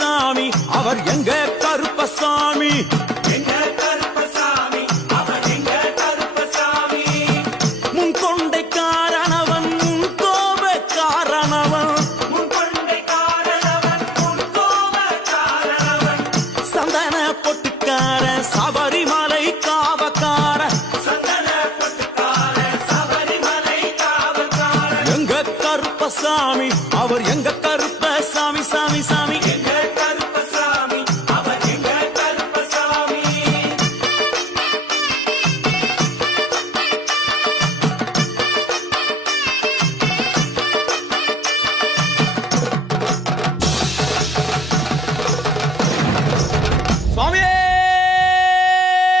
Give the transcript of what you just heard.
கருப்பசாமி அவர் எங்க கருப்பசாமி எங்க கருப்பசாமி அவர் எங்க கருப்பசாமி முன் கொண்டைக்காரனவன் முன் கோபக்காரனவன் முன் கொண்டைக்காரனவன் முன் கோபக்காரனவன் சந்தன பொட்டுக்கார சபரிமலை காவக்கார சந்தன பொட்டுக்கார சபரிமலை காவல்காரன் எங்க கருப்பசாமி அவர் எங்க